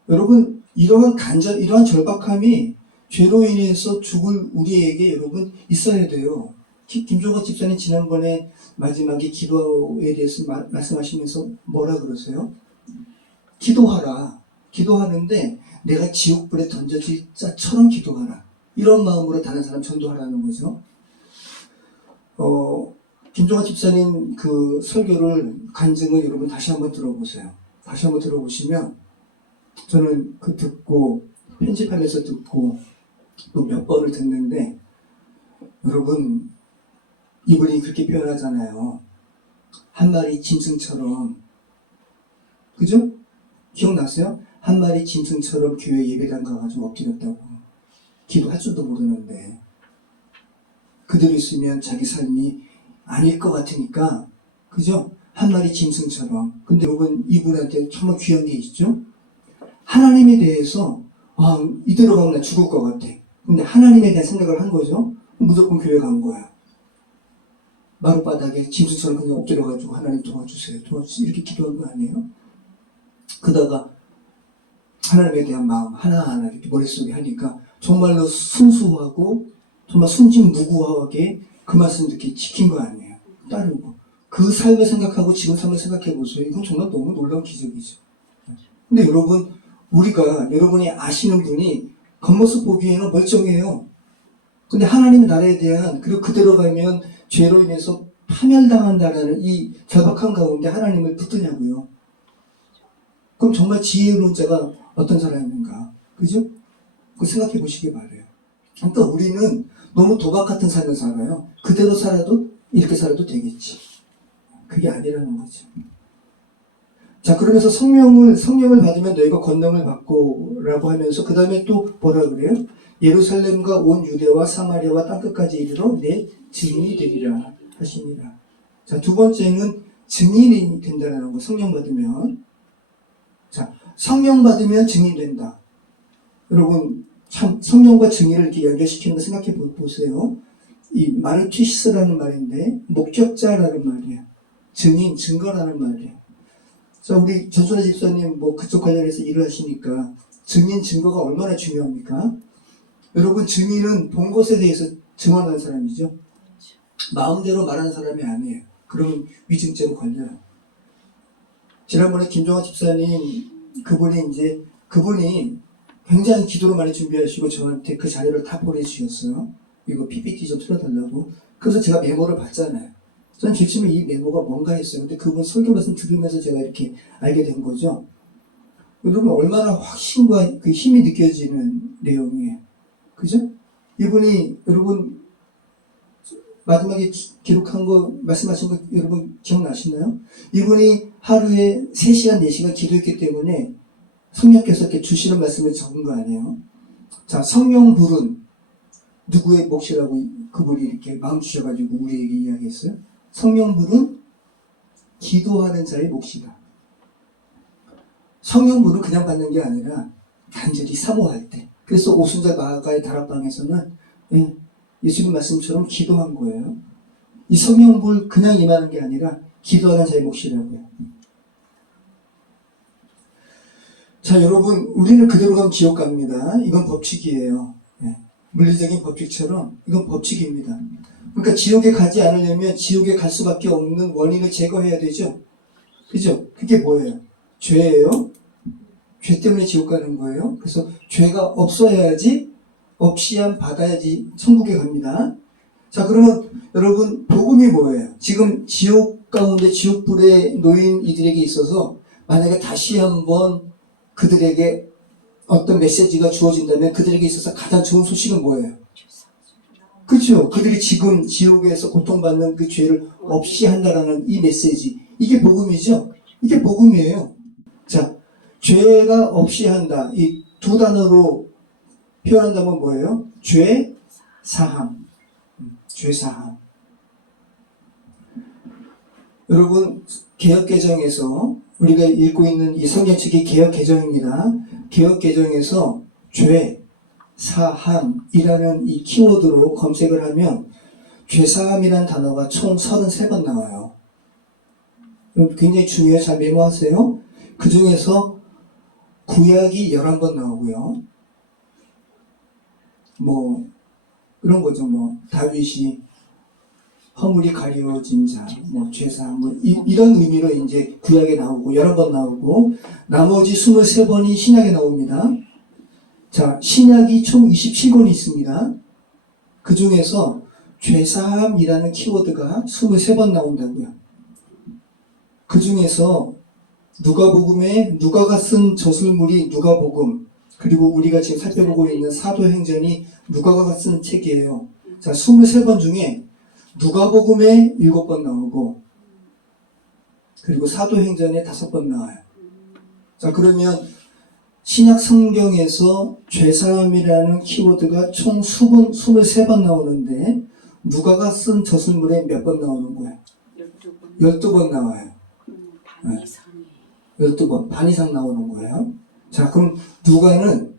여러분, 이러한 절박함이 죄로 인해서 죽을 우리에게 여러분 있어야 돼요. 김종호 집사님 지난번에 마지막에 기도에 대해서 말씀하시면서 뭐라 그러세요? 기도하라. 기도하는데 내가 지옥불에 던져질 자처럼 기도하라. 이런 마음으로 다른 사람 전도하라는 거죠. 김종호 집사님 그 설교를 간증을 여러분 다시 한번 들어보세요. 다시 한번 들어보시면 저는 그 듣고 편집하면서 듣고 또 몇 번을 듣는데 여러분 이분이 그렇게 표현하잖아요. 한 마리 짐승처럼, 그죠? 기억나세요? 한 마리 짐승처럼 교회 예배당 가가지고 엎드렸다고. 기도할 줄도 모르는데 그대로 있으면 자기 삶이 아닐 것 같으니까, 그죠? 한 마리 짐승처럼. 근데 여러분 이분한테 정말 귀한 게 있죠? 하나님에 대해서 이대로 가면 나 죽을 것 같아. 근데 하나님에 대한 생각을 한 거죠. 무조건 교회 간 거야. 마룻바닥에 짐승처럼 그냥 엎드려가지고 하나님 도와주세요. 이렇게 기도한 거 아니에요? 그러다가 하나님에 대한 마음 하나하나 이렇게 머릿속에 하니까 정말로 순수하고 정말 순진무구하게 그 말씀 이렇게 지킨 거 아니에요. 따르고. 그 삶을 생각하고 지금 삶을 생각해 보세요. 이건 정말 너무 놀라운 기적이죠. 근데 여러분이 아시는 분이 겉모습 보기에는 멀쩡해요. 근데 하나님의 나라에 대한, 그리고 그대로 가면 죄로 인해서 파멸당한다라는 이 절박한 가운데 하나님을 붙드냐고요. 그럼 정말 지혜로운 자가 어떤 사람인가? 그죠? 그거 생각해 보시기 바래요. 그러니까 우리는 너무 도박 같은 삶을 살아요. 그대로 살아도 이렇게 살아도 되겠지. 그게 아니라는 거죠. 자, 그러면서 성령을 받으면 너희가 권능을 받고라고 하면서 그 다음에 또 뭐라 그래요? 예루살렘과 온 유대와 사마리아와 땅끝까지 이르러 내 증인이 되리라 하시니라. 자, 두 번째는 증인이 된다는 거. 성령 받으면. 자, 성령 받으면 증인 된다. 여러분, 참 성령과 증인을 이렇게 연결시키는 거 생각해 보세요. 이 마르티시스라는 말인데 목격자라는 말이에요. 증인, 증거라는 말이에요. 자, 우리 전순아 집사님 뭐 그쪽 관련해서 일을 하시니까 증인, 증거가 얼마나 중요합니까? 여러분, 증인은 본 것에 대해서 증언하는 사람이죠. 마음대로 말하는 사람이 아니에요. 그러면 위증죄로 걸려요. 지난번에 김종환 집사님 그분이 굉장히 기도를 많이 준비하시고 저한테 그 자료를 다 보내주셨어요. 이거 PPT 좀 틀어달라고. 그래서 제가 메모를 봤잖아요. 전 지금에 이 메모가 뭔가 했어요. 근데 그분 설교 말씀 들으면서 제가 이렇게 알게 된 거죠. 여러분, 얼마나 확신과 그 힘이 느껴지는 내용이에요. 그죠? 이분이, 여러분, 마지막에 기록한 거, 말씀하신 거 여러분 기억나시나요? 이분이 하루에 3시간, 4시간 기도했기 때문에 성령께서 이렇게 주시는 말씀을 적은 거 아니에요? 자, 성령 불은 누구의 몫이라고 그분이 이렇게 마음 주셔가지고 우리에게 이야기했어요? 성령 불은 기도하는 자의 몫이다. 성령 불은 그냥 받는 게 아니라 간절히 사모할 때. 그래서 오순절 마가의 다락방에서는 예수님 말씀처럼 기도한 거예요. 이 성령 불 그냥 임하는 게 아니라 기도하는 자의 몫이라고요. 자, 여러분, 우리는 그대로 가면 지옥 갑니다. 이건 법칙이에요. 물리적인 법칙처럼 이건 법칙입니다. 그러니까 지옥에 가지 않으려면 지옥에 갈 수밖에 없는 원인을 제거해야 되죠. 그죠? 그게 뭐예요? 죄예요. 죄 때문에 지옥 가는 거예요. 그래서 죄가 없어야지, 없이함 받아야지 천국에 갑니다. 자, 그러면 여러분, 복음이 뭐예요? 지금 지옥 가운데 지옥불에 놓인 이들에게 있어서 만약에 다시 한번 그들에게 어떤 메시지가 주어진다면 그들에게 있어서 가장 좋은 소식은 뭐예요? 그렇죠. 그들이 지금 지옥에서 고통받는 그 죄를 없이 한다라는 이 메시지. 이게 복음이죠. 이게 복음이에요. 자, 죄가 없이 한다. 이 두 단어로 표현한다면 뭐예요? 죄, 사함. 죄, 사함. 여러분, 개역개정에서 우리가 읽고 있는 이 성경책이 개역개정입니다. 개역개정에서 죄, 사함이라는 이 키워드로 검색을 하면 죄사함이라는 단어가 총 33번 나와요. 굉장히 중요해요. 잘 메모하세요. 그 중에서 구약이 11번 나오고요. 뭐 그런 거죠. 뭐 다윗이 허물이 가려진 자, 뭐 죄사함, 뭐 이런 의미로 이제 구약에 나오고 11번 나오고 나머지 23번이 신약에 나옵니다. 자, 신약이 총 27권이 있습니다. 그 중에서 죄사함이라는 키워드가 23번 나온다고요. 그 중에서 누가복음에 누가가 쓴 저술물이 누가복음, 그리고 우리가 지금 살펴보고 있는 사도행전이 누가가 쓴 책이에요. 자, 23번 중에 누가복음에 7번 나오고 그리고 사도행전에 5번 나와요. 자, 그러면 신약 성경에서 죄사함이라는 키워드가 총 23번 나오는데 누가가 쓴 저술물에 몇 번 나오는 거예요? 12번 나와요. 반 이상이. 12번, 반 이상 나오는 거예요. 자, 그럼 누가는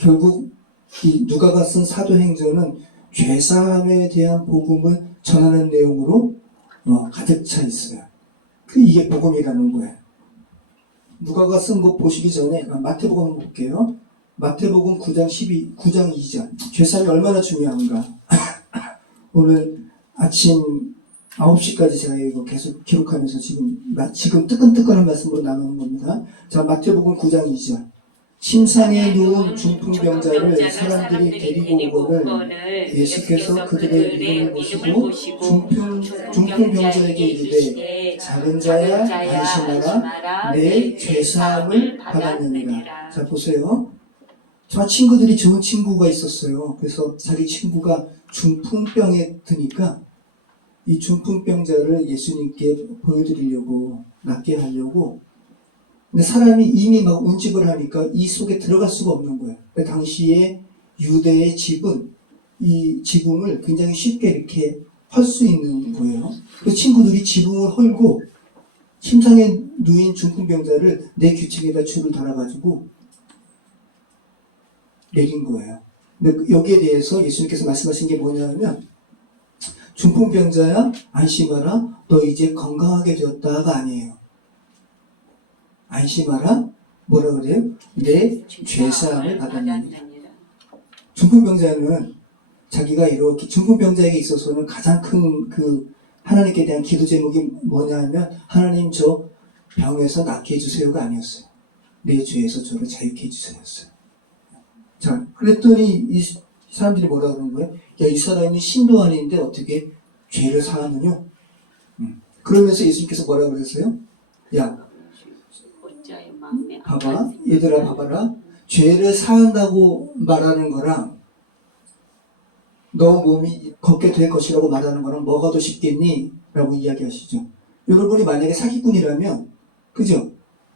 결국 이 누가가 쓴 사도행전은 죄사함에 대한 복음을 전하는 내용으로 가득 차 있어요. 이게 복음이라는 거예요. 누가가 쓴 거 보시기 전에 마태복음 한번 볼게요. 마태복음 9장 2절. 죄사함이 얼마나 중요한가. 오늘 아침 9시까지 제가 이거 계속 기록하면서 지금 뜨끈뜨끈한 말씀으로 나누는 겁니다. 자, 마태복음 9장 2절. 침상에 누운 중풍병자를 사람들이 데리고 오거늘 예수께서 그들의 믿음을 보시고 중풍병자에게 이르되 작은 자야 안심하라 내 죄사함을 받았느니라. 자 보세요. 저 친구들이 좋은 친구가 있었어요. 그래서 자기 친구가 중풍병에 드니까 이 중풍병자를 예수님께 보여드리려고 낫게 하려고. 근데 사람이 이미 막 운집을 하니까 이 속에 들어갈 수가 없는 거예요. 당시에 유대의 지붕, 이 지붕을 굉장히 쉽게 이렇게 헐 수 있는 거예요. 그 친구들이 지붕을 헐고 침상에 누인 중풍병자를 내 규칙에다 줄을 달아가지고 내린 거예요. 근데 여기에 대해서 예수님께서 말씀하신 게 뭐냐면 중풍병자야 안심하라 너 이제 건강하게 되었다가 아니에요. 안심하라 뭐라 그래요? 내 죄사함을 받았느니라. 중풍병자는 자기가 이렇게 중풍병자에게 있어서는 가장 큰 그 하나님께 대한 기도 제목이 뭐냐면 하나님 저 병에서 낫게 해주세요가 아니었어요. 내 죄에서 저를 자유케 해주세요였어요. 자, 그랬더니 이 사람들이 뭐라 그러는 거예요? 야, 이 사람이 신도 아닌데 어떻게 죄를 사하느냐? 그러면서 예수님께서 뭐라 그랬어요? 야, 봐봐, 얘들아 봐봐라. 죄를 사한다고 말하는 거랑 너 몸이 걷게 될 것이라고 말하는 거랑 뭐가 더 쉽겠니? 라고 이야기하시죠. 여러분이 만약에 사기꾼이라면, 그죠?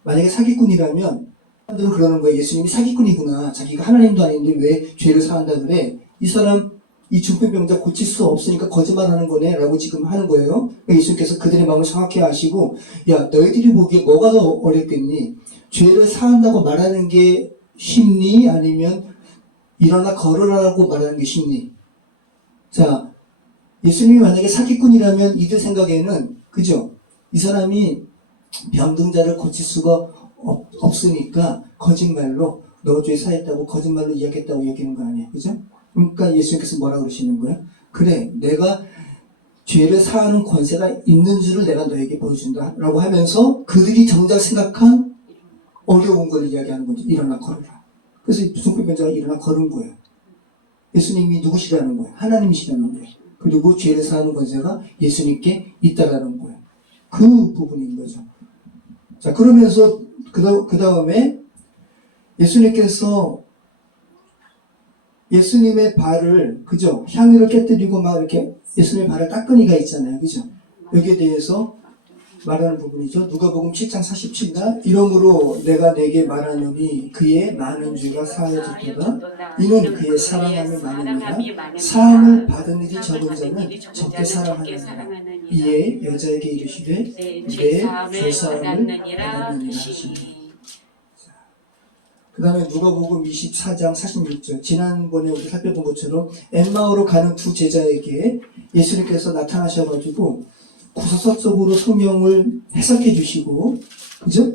만약에 사기꾼이라면 사람들은 그러는 거예요. 예수님이 사기꾼이구나. 자기가 하나님도 아닌데 왜 죄를 사한다 그래? 이 사람, 이 중풍병자 고칠 수 없으니까 거짓말하는 거네 라고 지금 하는 거예요. 그러니까 예수님께서 그들의 마음을 정확히 아시고 야 너희들이 보기에 뭐가 더 어렵겠니? 죄를 사한다고 말하는 게 쉽니? 아니면 일어나 걸으라고 말하는 게 쉽니? 자, 예수님이 만약에 사기꾼이라면 이들 생각에는 그죠? 이 사람이 병든자를 고칠 수가 없으니까 거짓말로 너 죄 사했다고 거짓말로 이야기했다고 얘기하는 거 아니에요. 그죠? 그러니까 예수님께서 뭐라 그러시는 거예요? 그래, 내가 죄를 사하는 권세가 있는 줄을 내가 너에게 보여준다 라고 하면서 그들이 정작 생각한 어려운 걸 이야기하는 거죠. 일어나 걸어라. 그래서 중풍병자가 일어나 걸은 거예요. 예수님이 누구시라는 거예요? 하나님이시라는 거예요. 그리고 죄를 사하는 권세가 예수님께 있다라는 거예요. 그 부분인 거죠. 자, 그러면서 그 다음에 예수님께서 예수님의 발을, 그죠? 향유를 깨뜨리고 막 이렇게 예수님의 발을 닦으니가 있잖아요. 그죠? 여기에 대해서 말하는 부분이죠. 누가복음 7장 47절 이러므로 내가 내게 말하노니 그의 많은 죄가 사하여졌도다. 이는 그의 사랑함이 많으니라. 사함을 받은 일이 적은 자는 적게 사랑하느니라. 이에 여자에게 이르시되 내 죄사함을 받았느니라 하시니. 그 다음에 누가복음 24장 46절 지난번에 우리 살펴본 것처럼 엠마오로 가는 두 제자에게 예수님께서 나타나셔가지고 구사석적으로 성경을 해석해 주시고 그죠?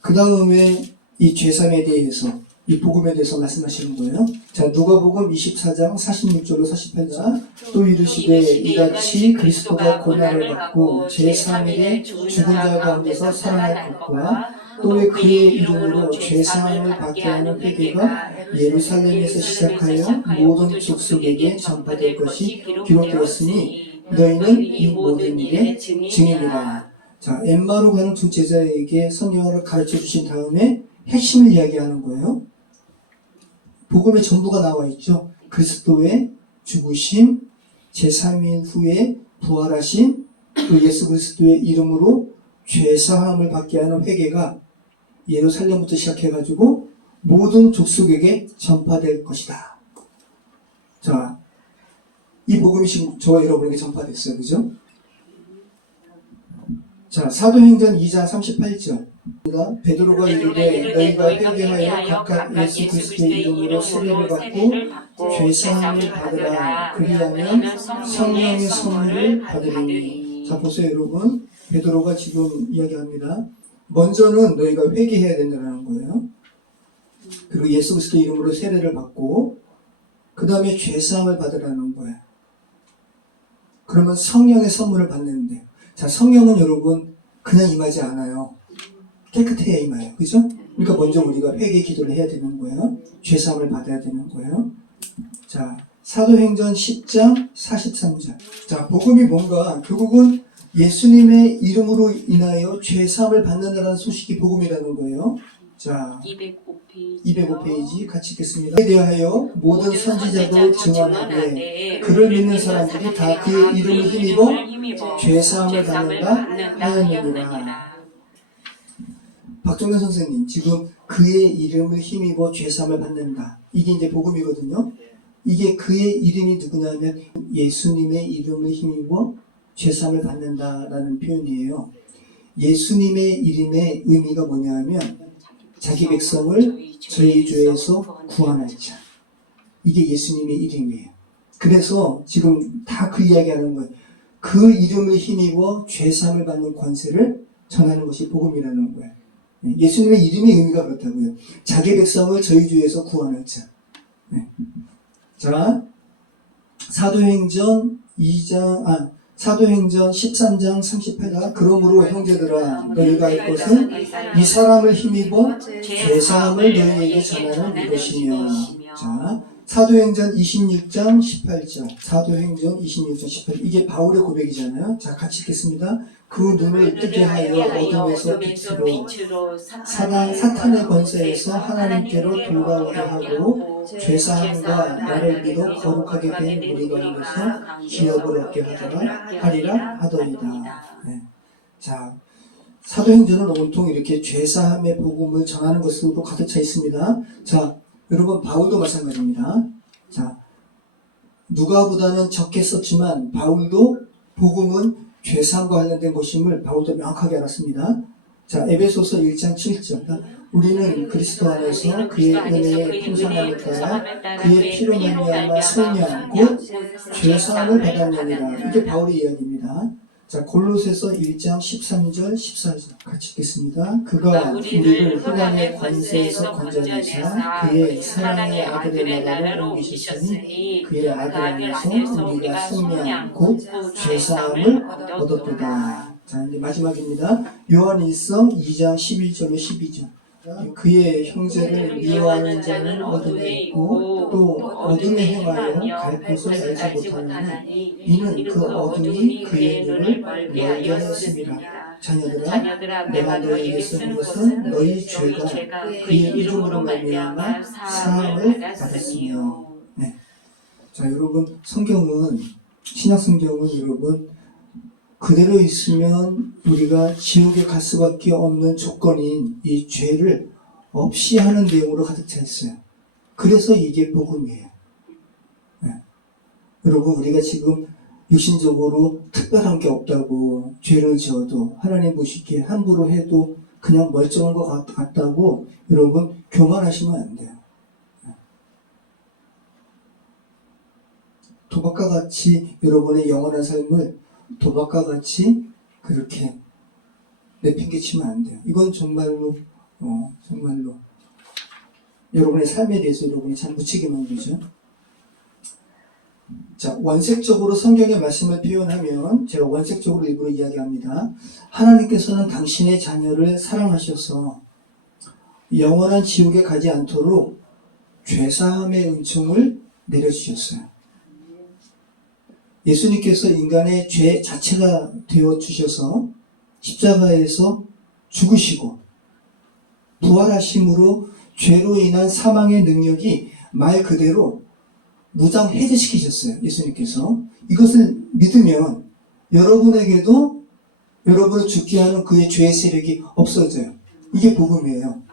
그 다음에 이 죄상에 대해서 이 복음에 대해서 말씀하시는 거예요. 자, 누가복음 24장 46절로 48절 또 이르시되 이같이 그리스도가 고난을 받고 제3일에 죽은 자 가운데서 살아날 것과 또 그의 이름으로 죄사함을 받게 하는 회개가 예루살렘에서 시작하여 모든 족속에게 전파될 것이 기록되었으니 너희는 이 모든 일의 증인이라. 자, 엠마로 가는 두 제자에게 성경을 가르쳐 주신 다음에 핵심을 이야기하는 거예요. 복음에 전부가 나와 있죠. 그리스도의 죽으심, 제3일 후에 부활하신 그 예수 그리스도의 이름으로 죄사함을 받게 하는 회개가 예루살렘부터 시작해가지고 모든 족속에게 전파될 것이다. 자, 이 복음이 지금 저와 여러분에게 전파됐어요. 그죠? 자, 사도행전 2장 38절. 베드로가 이르되 너희가 회개하여 각각 예수 그리스도의 이름으로 세례를 받고 죄사함을 받으라. 그리하면 성령의 선물을 받으리니. 자, 보세요 여러분. 베드로가 지금 이야기합니다. 먼저는 너희가 회개해야 된다는 거예요. 그리고 예수 그리스도 이름으로 세례를 받고 그 다음에 죄사함을 받으라는 거예요. 그러면 성령의 선물을 받는데 자, 성령은 여러분 그냥 임하지 않아요. 깨끗해야 임해요. 그죠? 그러니까 먼저 우리가 회개 기도를 해야 되는 거예요. 죄사함을 받아야 되는 거예요. 자, 사도행전 10장 43절. 자, 복음이 뭔가 결국은 예수님의 이름으로 인하여 죄사함을 받는다는 소식이 복음이라는 거예요. 자, 205페이지 같이 읽겠습니다. 그에 대하여 모든 선지자도 증언하되 그를 믿는 사람들이 다 그의 이름을 힘입어 죄사함을 받는다 하였느니라. 박종현 선생님, 지금 그의 이름을 힘입어 죄사함을 받는다. 이게 이제 복음이거든요. 이게 그의 이름이 누구냐면 예수님의 이름을 힘입어 죄사함을 받는다라는 표현이에요. 예수님의 이름의 의미가 뭐냐면 자기 백성을 저희 죄에서 구원할 자. 이게 예수님의 이름이에요. 그래서 지금 다 그 이야기하는 거예요. 그 이름을 힘입어 죄사함을 받는 권세를 전하는 것이 복음이라는 거예요. 예수님의 이름의 의미가 그렇다고요. 자기 백성을 저희 죄에서 구원할 자. 자, 사도행전 13장 38절. 그러므로 형제들아 너희가 할 것은 이 사람을 힘입어 죄사함을 너희에게 전하는 이것이며. 자, 사도행전 26장 18절. 사도행전 26장 18절. 이게 바울의 고백이잖아요. 자, 같이 읽겠습니다. 그 눈을 뜨게 하여 어둠에서 빛으로 사탄의 권세에서 하나님께로 돌아오게 하고 죄사함과 나를 믿어 거룩하게 된 우리 가운데서 기업을 얻게 하리라 하더이다. 네. 자, 사도행전은 온통 이렇게 죄사함의 복음을 전하는 것으로 가득 차 있습니다. 자, 여러분 바울도 마찬가지입니다. 자, 누가보다는 적게 썼지만 바울도 복음은 죄사함과 관련된 것임을 바울도 명확하게 알았습니다. 자, 에베소서 1장 7절. 우리는 그리스도 안에서 그의 은혜의 풍성함을 따라 그의 피로 말미암아 성령 곧 죄사함을 받았느니라. 이게 바울의 이야기입니다. 자, 골로새서 1장 13절 14절 같이 읽겠습니다. 그가 우리를 흑암의 권세에서 건져내사 그의 사랑의 아들의 나라로 옮기셨으니 그의 아들 안에서 우리가 승리한 곧 죄사함을 얻었도다. 자, 이제 마지막입니다. 요한일서 2장 11절로 12절. 그의 형제를 미워하는 자는 어둠에 있고 또 어둠에 행하여 갈 곳을 알지 못하느니 이는 그 어둠이 그의 눈을 멀게 하였습니다. 자녀들아 내가 너희에게 쓰는 것은 너희 죄가 그의 이름으로 말미암아 사함을 받았으며. 네. 자, 여러분 성경은 신약 성경은 여러분 그대로 있으면 우리가 지옥에 갈 수밖에 없는 조건인 이 죄를 없이 하는 내용으로 가득 차 있어요. 그래서 이게 복음이에요. 네. 여러분 우리가 지금 육신적으로 특별한 게 없다고 죄를 지어도 하나님 보시기에 함부로 해도 그냥 멀쩡한 것 같다고 여러분 교만하시면 안 돼요. 네. 도박과 같이 여러분의 영원한 삶을 도박과 같이 그렇게 내팽개치면 안 돼요. 이건 정말로 여러분의 삶에 대해서 여러분이 참 무책임한 거죠. 자, 원색적으로 성경의 말씀을 표현하면 제가 원색적으로 일부러 이야기합니다. 하나님께서는 당신의 자녀를 사랑하셔서 영원한 지옥에 가지 않도록 죄사함의 은총을 내려주셨어요. 예수님께서 인간의 죄 자체가 되어 주셔서 십자가에서 죽으시고 부활하심으로 죄로 인한 사망의 능력이 말 그대로 무장 해제시키셨어요. 예수님께서. 이것을 믿으면 여러분에게도 여러분을 죽게 하는 그의 죄의 세력이 없어져요. 이게 복음이에요.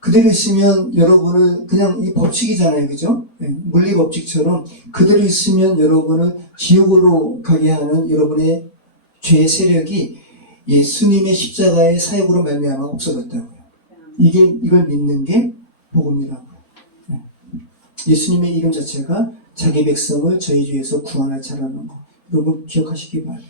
그대로 있으면 여러분을 그냥 이 법칙이잖아요. 그죠? 네, 물리 법칙처럼 그대로 있으면 여러분을 지옥으로 가게 하는 여러분의 죄의 세력이 예수님의 십자가의 사역으로 말미암아 없어졌다고요. 이걸 믿는 게 복음이라고요. 네. 예수님의 이름 자체가 자기 백성을 저희 죄에서 구원할 자라는 거. 여러분 기억하시기 바라요.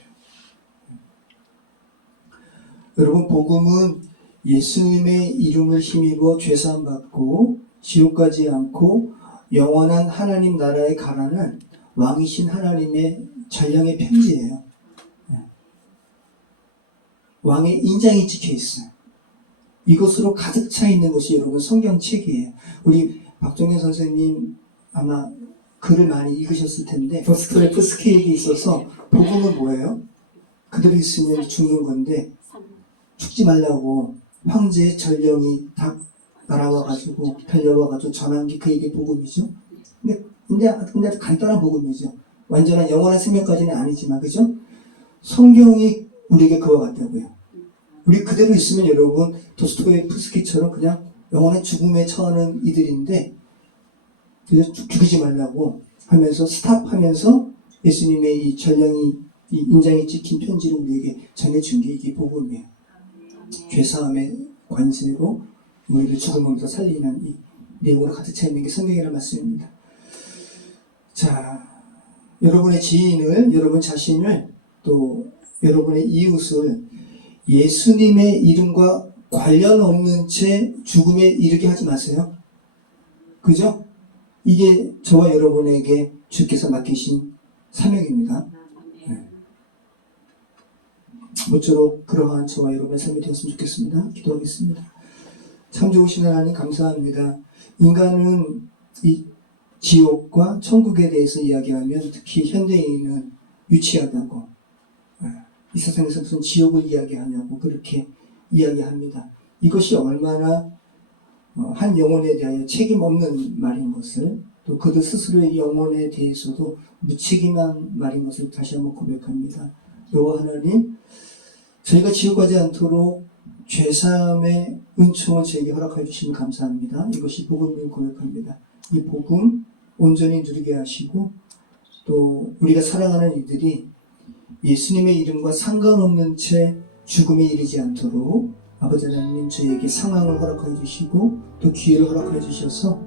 여러분 복음은 예수님의 이름을 힘입어 죄사함 받고 지옥 가지 않고 영원한 하나님 나라에 가라는 왕이신 하나님의 전령의 편지예요. 왕의 인장이 찍혀 있어요. 이것으로 가득 차 있는 것이 여러분 성경책이에요. 우리 박종현 선생님 아마 글을 많이 읽으셨을 텐데 도스토옙스키에게 있어서 복음은 뭐예요? 그대로 있으면 죽는 건데 죽지 말라고 황제의 전령이 다 날아와가지고 달려와가지고 전한 게 그에게 복음이죠. 근데 간단한 복음이죠. 완전한 영원한 생명까지는 아니지만 그죠? 성경이 우리에게 그와 같다고요. 우리 그대로 있으면 여러분 도스토옙스키처럼 그냥 영원한 죽음에 처하는 이들인데 그래서 죽이지 말라고 하면서 스탑하면서 예수님의 이 전령이 이 인장이 찍힌 편지를 우리에게 전해준 게 이게 복음이에요. 죄사함의 관세로 우리를 죽음으로부터 살리는 이 내용으로 가득 차 있는 게 성경이라는 말씀입니다. 자, 여러분의 지인을, 여러분 자신을, 또 여러분의 이웃을 예수님의 이름과 관련 없는 채 죽음에 이르게 하지 마세요. 그죠? 이게 저와 여러분에게 주께서 맡기신 사명입니다. 네. 모쪼록 그러한 저와 여러분의 삶이 되었으면 좋겠습니다. 기도하겠습니다. 참 좋으신 하나님 감사합니다. 인간은 이 지옥과 천국에 대해서 이야기하면 특히 현대인은 유치하다고, 이 세상에서 무슨 지옥을 이야기하냐고 그렇게 이야기합니다. 이것이 얼마나 한 영혼에 대하여 책임 없는 말인 것을, 또 그들 스스로의 영혼에 대해서도 무책임한 말인 것을 다시 한번 고백합니다. 여호와 하나님, 저희가 지옥 가지 않도록 죄사함의 은총을 저에게 허락해 주시면 감사합니다. 이것이 복음을 고백합니다. 이 복음 온전히 누리게 하시고, 또 우리가 사랑하는 이들이 예수님의 이름과 상관없는 채 죽음에 이르지 않도록 아버지 하나님 저에게 상황을 허락해 주시고 또 기회를 허락해 주셔서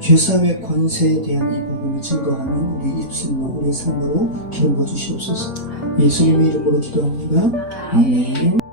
죄사함의 권세에 대한 이 복음을 증거하는 우리 입술로 우리 삶으로 기름 부어 주시옵소서. 예수님의 이름으로 기도합니다. 아멘.